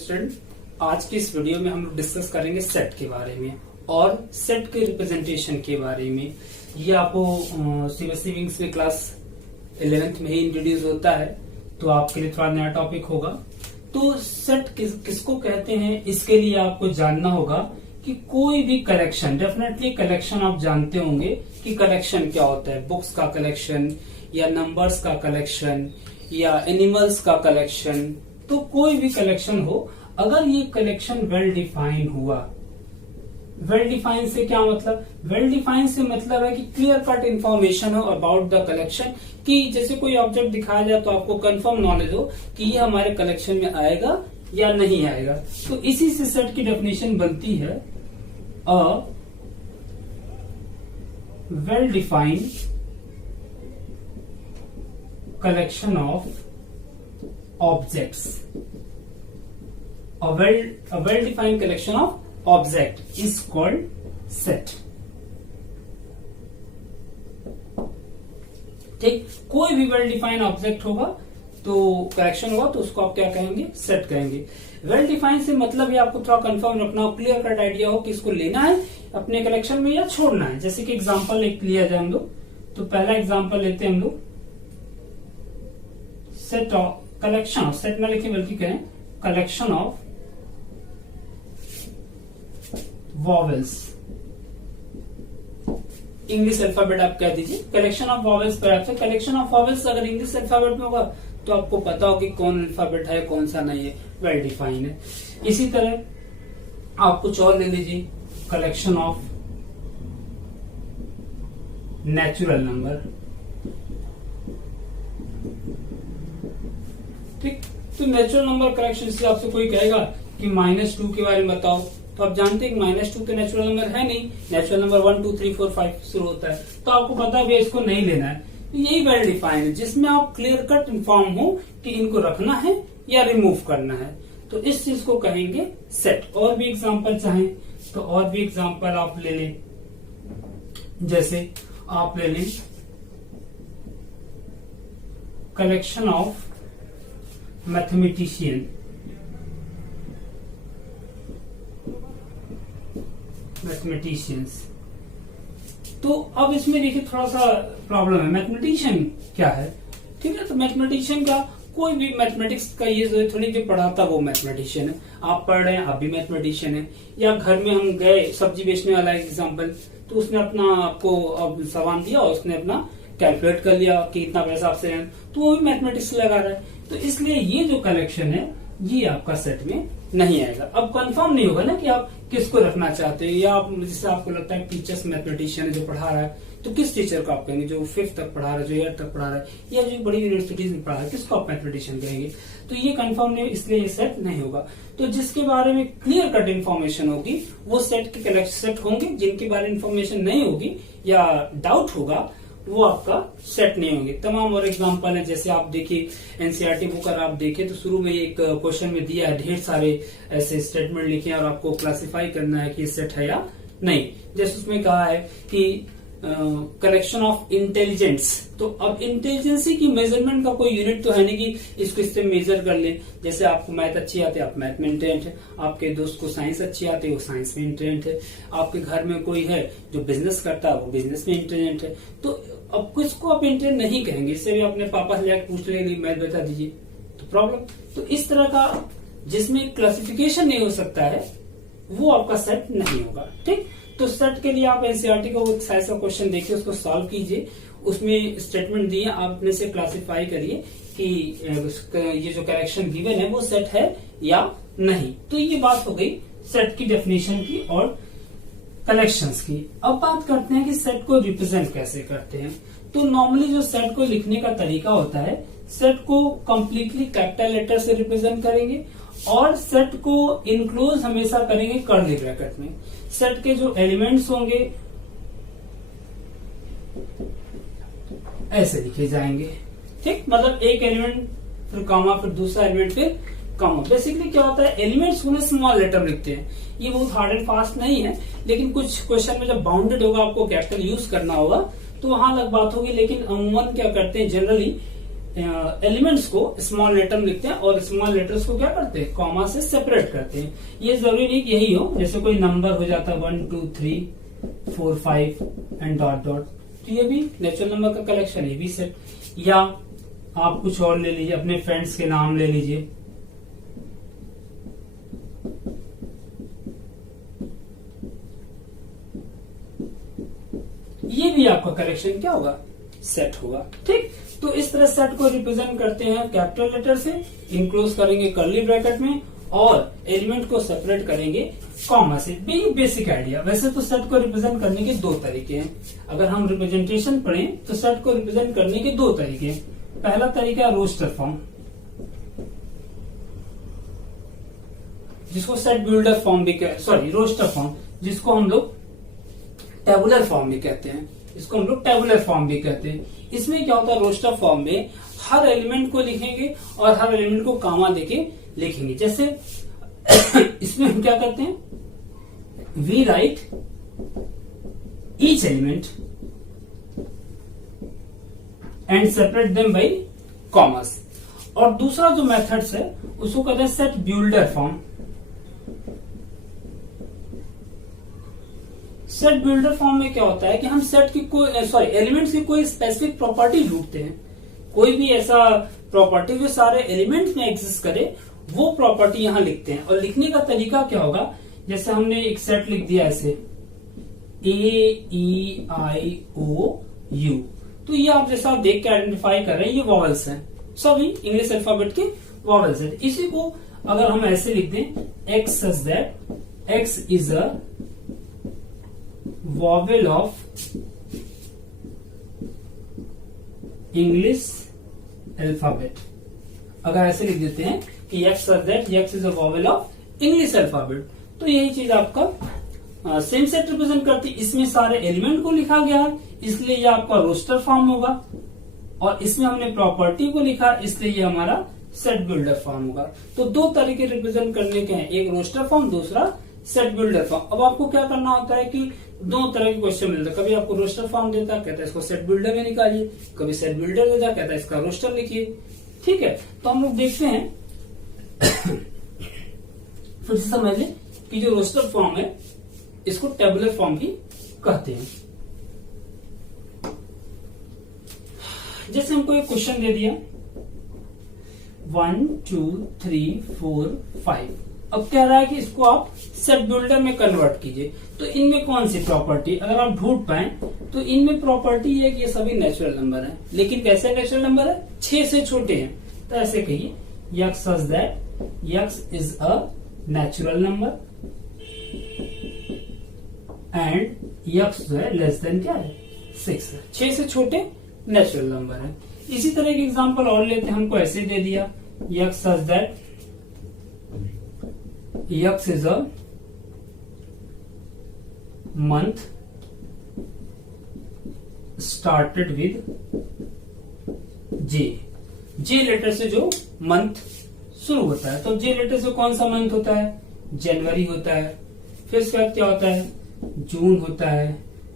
Student, आज की इस वीडियो में हम लोग डिस्कस करेंगे सेट के बारे में और सेट के रिप्रेजेंटेशन के बारे में। ये आपको सीबीएसई विंग्स में क्लास 11th में ही इंट्रोड्यूस होता है, तो आपके लिए थोड़ा नया टॉपिक होगा। तो सेट किसको कहते हैं, इसके लिए आपको जानना होगा कि कोई भी कलेक्शन, डेफिनेटली कलेक्शन आप जानते होंगे कि कलेक्शन क्या होता है। बुक्स का कलेक्शन या नंबर्स का कलेक्शन या एनिमल्स का कलेक्शन, तो कोई भी कलेक्शन हो, अगर ये कलेक्शन वेल डिफाइन हुआ। वेल डिफाइन से क्या मतलब? वेल डिफाइन से मतलब है कि क्लियर कट इन्फॉर्मेशन हो अबाउट द कलेक्शन, कि जैसे कोई ऑब्जेक्ट दिखाया जाए तो आपको कंफर्म नॉलेज हो कि ये हमारे कलेक्शन में आएगा या नहीं आएगा। तो इसी से सेट की डेफिनेशन बनती है a well defined collection of objects. A well-defined collection of object is called set. ठीक, कोई भी वेल डिफाइंड ऑब्जेक्ट होगा तो कलेक्शन होगा तो उसको आप क्या कहेंगे? सेट कहेंगे। वेल डिफाइंड से मतलब ये आपको थोड़ा कंफर्म रखना हो, क्लियर कट आइडिया हो कि इसको लेना है अपने कलेक्शन में या छोड़ना है। जैसे कि एग्जांपल एक लिया जाए हम लोग, तो पहला एग्जांपल लेते हैं हम लोग set of collection of, set ना लिखे बल्कि कहें collection of vowels. English alphabet आप कह दीजिए, कलेक्शन ऑफ वॉवेल्स पर आपसे। कलेक्शन ऑफ वॉवेल्स अगर इंग्लिश अल्फाबेट में होगा तो आपको पता हो कि कौन अल्फाबेट है कौन सा नहीं है, वेल डिफाइन है। इसी तरह आप कुछ और ले लीजिए, कलेक्शन ऑफ नेचुरल नंबर। ठीक, तो नेचुरल नंबर कलेक्शन से आपसे कोई कहेगा कि -2 के बारे में बताओ, तो आप जानते हैं कि -2 तो नेचुरल नंबर है नहीं, नेचुरल नंबर 1 2 3 4 5 शुरू होता है, तो आपको पता भी इसको नहीं लेना है। तो यही वेल डिफाइंड है जिसमें आप क्लियर कट इन्फॉर्म हो कि इनको रखना है या रिमूव करना है, तो इस चीज को कहेंगे सेट। और भी एग्जाम्पल चाहें तो और भी एग्जाम्पल आप ले लें, जैसे आप ले लें कलेक्शन ऑफ मैथमेटिशियन। मैथमेटिशियंस, तो अब इसमें देखिए थोड़ा सा प्रॉब्लम है। मैथमेटिशियन क्या है? ठीक है, तो मैथमेटिशियन का कोई भी मैथमेटिक्स का ये थोड़ी जो पढ़ाता वो मैथमेटिशियन है। आप पढ़ रहे हैं आप भी मैथमेटिशियन है। या घर में हम गए, सब्जी बेचने वाला एग्जाम्पल, तो उसने अपना आपको अब सामान दिया और उसने अपना कैलकुलेट कर लिया कि इतना पैसा आपसे है, तो वो भी मैथमेटिक्स लगा रहा है। तो इसलिए ये जो कलेक्शन है ये आपका सेट में नहीं आएगा। अब कंफर्म नहीं होगा ना कि आप किसको रखना चाहते हैं, या आप जिससे आपको लगता है टीचर्स मैथमेटिशियन है जो पढ़ा रहा है, तो किस टीचर को आप कहेंगे? जो 5th तक पढ़ा रहा है, जो 8th तक पढ़ा रहा है, या जो बड़ी यूनिवर्सिटीज में पढ़ा रहा है, किसको आप मैथमेटिशियन कहेंगे? तो ये कंफर्म नहीं, इसलिए ये सेट नहीं होगा। तो जिसके बारे में क्लियर कट इन्फॉर्मेशन होगी वो सेट के कलेक्शन सेट होंगे, जिनके बारे में इन्फॉर्मेशन नहीं होगी या डाउट होगा वो आपका सेट नहीं होंगे। तमाम और एग्जांपल है, जैसे आप देखिए एनसीईआरटी बुक अगर आप देखें तो शुरू में एक क्वेश्चन में दिया है, ढेर सारे ऐसे स्टेटमेंट लिखे हैं और आपको क्लासिफाई करना है कि सेट है या नहीं। जैसे उसमें कहा है कि कलेक्शन ऑफ इंटेलिजेंस, तो अब इंटेलिजेंसी की मेजरमेंट का कोई यूनिट तो है नहीं कि इसको इससे मेजर कर ले। जैसे आपको मैथ अच्छी आती है, आप मैथ में इंटेलिजेंट है। आपके दोस्त को साइंस अच्छी आती है, वो साइंस में इंटेलिजेंट है। आपके घर में कोई है जो बिजनेस करता है, वो बिजनेस में इंटेलिजेंट है। तो अब किसको आप इंटेलिजेंट नहीं कहेंगे? इससे भी अपने पापा से जाकर पूछ लेंगे मैथ बता दीजिए, तो प्रॉब्लम। तो इस तरह का जिसमें क्लासिफिकेशन नहीं हो सकता है वो आपका सेट नहीं होगा। ठीक, तो सेट के लिए आप एनसीईआरटी का वो साइज का क्वेश्चन देखिए, उसको सॉल्व कीजिए, उसमें स्टेटमेंट दिए, आप अपने से क्लासिफाई करिए कि ये जो कलेक्शन गिवन है वो सेट है या नहीं। तो ये बात हो गई सेट की डेफिनेशन की और कलेक्शंस की। अब बात करते हैं कि सेट को रिप्रेजेंट कैसे करते हैं। तो नॉर्मली जो सेट को लिखने का तरीका होता है, सेट को कंप्लीटली कैपिटल लेटर से रिप्रेजेंट करेंगे और सेट को इनक्लोज हमेशा करेंगे कर्ली ब्रैकेट में। सेट के जो एलिमेंट्स होंगे ऐसे लिखे जाएंगे। ठीक, मतलब एक एलिमेंट फिर कॉमा, फिर दूसरा एलिमेंट, फिर कॉमा। बेसिकली क्या होता है, एलिमेंट्स उन्हें स्मॉल लेटर लिखते हैं। ये बहुत हार्ड एंड फास्ट नहीं है, लेकिन कुछ क्वेश्चन में जब बाउंडेड होगा आपको कैपिटल यूज करना होगा तो वहां अलग बात होगी। लेकिन अमूमन क्या करते हैं, जनरली एलिमेंट्स को स्मॉल लेटर में लिखते हैं और स्मॉल लेटर्स को क्या करते हैं, कॉमा से सेपरेट करते हैं। ये जरूरी नहीं कि यही हो, जैसे कोई नंबर हो जाता है 1 2 3 4 5 एंड डॉट डॉट, तो ये भी नेचुरल नंबर का कलेक्शन है, भी सेट। या आप कुछ और ले लीजिए, अपने फ्रेंड्स के नाम ले लीजिए, ये भी आपका कलेक्शन क्या होगा, सेट होगा। ठीक, तो इस तरह सेट को रिप्रेजेंट करते हैं कैपिटल लेटर से, इंक्लोज करेंगे कर्ली ब्रैकेट में और एलिमेंट को सेपरेट करेंगे कॉमा से। Basic idea. वैसे तो सेट को रिप्रेजेंट करने के दो तरीके हैं। अगर हम रिप्रेजेंटेशन पढ़ें तो सेट को रिप्रेजेंट करने के दो तरीके हैं। पहला तरीका रोस्टर फॉर्म, जिसको सेट बिल्डर फॉर्म भी रोस्टर फॉर्म, जिसको हम लोग टेबुलर फॉर्म भी कहते हैं, इसको हम लोग टेबुलर फॉर्म भी कहते हैं। इसमें क्या होता है, रोस्टर फॉर्म में हर एलिमेंट को लिखेंगे और हर एलिमेंट को कामा देके लिखेंगे। जैसे इसमें हम क्या करते हैं, we write each element and separate them by commas. और दूसरा जो मेथड्स है उसको कहते हैं set builder form. Set builder form में क्या होता है कि हम सेट की कोई एलिमेंट्स की कोई स्पेसिफिक प्रॉपर्टी ढूंढते हैं, कोई भी ऐसा प्रॉपर्टी जो सारे एलिमेंट्स में एग्जिस्ट करे, वो प्रॉपर्टी यहां लिखते हैं। और लिखने का तरीका क्या होगा, जैसे हमने एक सेट लिख दिया ऐसे AEIOU, तो ये आप जैसा देख के आइडेंटिफाई कर रहे हैं, ये वॉवल्स हैं, सभी इंग्लिश अल्फाबेट के वॉवल्स हैं। इसी को अगर हम ऐसे लिख दें X such that X is a vowel of English alphabet, अगर ऐसे लिख देते हैं कि X such that X is a vowel of English alphabet, तो यही चीज आपका सेम सेट रिप्रेजेंट करती। इसमें सारे एलिमेंट को लिखा गया है, इसलिए ये आपका रोस्टर फॉर्म होगा, और इसमें हमने प्रॉपर्टी को लिखा, इसलिए ये हमारा सेट बिल्डर फॉर्म होगा। तो दो तरीके रिप्रेजेंट करने के हैं, एक रोस्टर फॉर्म, दूसरा सेट बिल्डर फॉर्म। अब आपको क्या करना होता है कि दो तरह के क्वेश्चन मिलता है, कभी आपको रोस्टर फॉर्म देता है, कहता है इसको सेट बिल्डर में निकालिए, कभी सेट बिल्डर देता है, कहता है इसका रोस्टर लिखिए। ठीक है, तो हम लोग देखते हैं फिर से समझ लें कि जो रोस्टर फॉर्म है इसको टेबुलर फॉर्म भी कहते हैं। जैसे हमको एक क्वेश्चन दे दिया 1 2 3 4 5, अब कह रहा है कि इसको आप सेट बिल्डर में कन्वर्ट कीजिए, तो इनमें कौन सी प्रॉपर्टी अगर आप ढूंढ पाए, तो इनमें प्रॉपर्टी है कि ये सभी नेचुरल नंबर हैं। लेकिन कैसे नेचुरल नंबर है, 6 से छोटे हैं, तो ऐसे कहिए X such that X is a natural number and X जो है लेस देन क्या है, 6 है। 6 से छोटे नेचुरल नंबर है। इसी तरह के एग्जांपल और लेते हैं, हमको ऐसे दे दिया X such that X is a month started with J। J letter से जो मंथ शुरू होता है, तो J लेटर से कौन सा मंथ होता है, जनवरी होता है। फिर उसके बाद क्या होता है, जून होता है।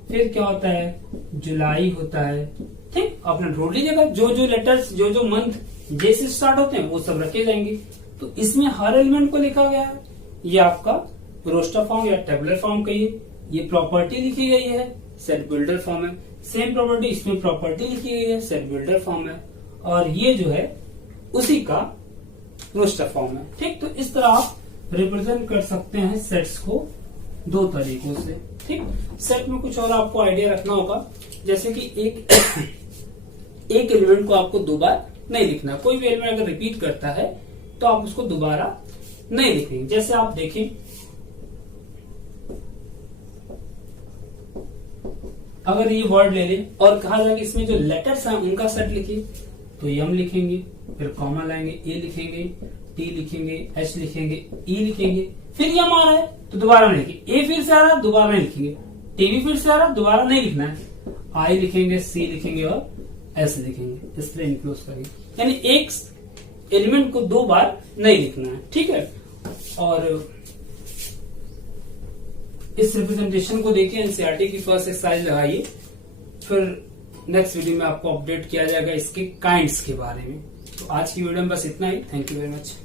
फिर क्या होता है, जुलाई होता है। ठीक, आपने ढूंढ लीजिएगा जो जो लेटर्स जो जो मंथ J से स्टार्ट होते हैं वो सब रखे जाएंगे। तो इसमें हर एलिमेंट को लिखा गया है। ये आपका रोस्टर फॉर्म या टेबुलर फॉर्म कहिए। ये प्रॉपर्टी लिखी गई है, सेट बिल्डर फॉर्म है। सेम प्रॉपर्टी इसमें प्रॉपर्टी लिखी गई है, सेट बिल्डर फॉर्म है। और ये जो है उसी का रोस्टर फॉर्म है। ठीक, तो इस तरह आप रिप्रेजेंट कर सकते हैं सेट्स को दो तरीकों से। ठीक, सेट में कुछ और आपको आइडिया रखना होगा, जैसे कि एक एलिमेंट को आपको दो बार नहीं लिखना। कोई भी एलिमेंट अगर रिपीट करता है तो आप उसको दोबारा नहीं लिखेंगे। जैसे आप देखें, अगर ये वर्ड ले लें और कहा जाए कि इसमें जो लेटर्स हैं उनका सेट लिखिए, तो यम लिखेंगे, फिर कॉमा लाएंगे, ए लिखेंगे, टी लिखेंगे, एच लिखेंगे, ई लिखेंगे, फिर यम आ रहा है तो दोबारा नहीं लिखेंगे, ए फिर से आ रहा है दोबारा नहीं लिखेंगे, टी भी फिर से आ रहा है दोबारा नहीं लिखना है, आई लिखेंगे, सी लिखेंगे और एस लिखेंगे। इस तरह इनक्लोज करेंगे, यानी एक एलिमेंट को दो बार नहीं लिखना है। ठीक है, और इस रिप्रेजेंटेशन को देखिए, एनसीईआरटी की फर्स्ट एक्सरसाइज लगाइए, फिर नेक्स्ट वीडियो में आपको अपडेट किया जाएगा इसके काइंड्स के बारे में। तो आज की वीडियो में बस इतना ही। Thank you very much.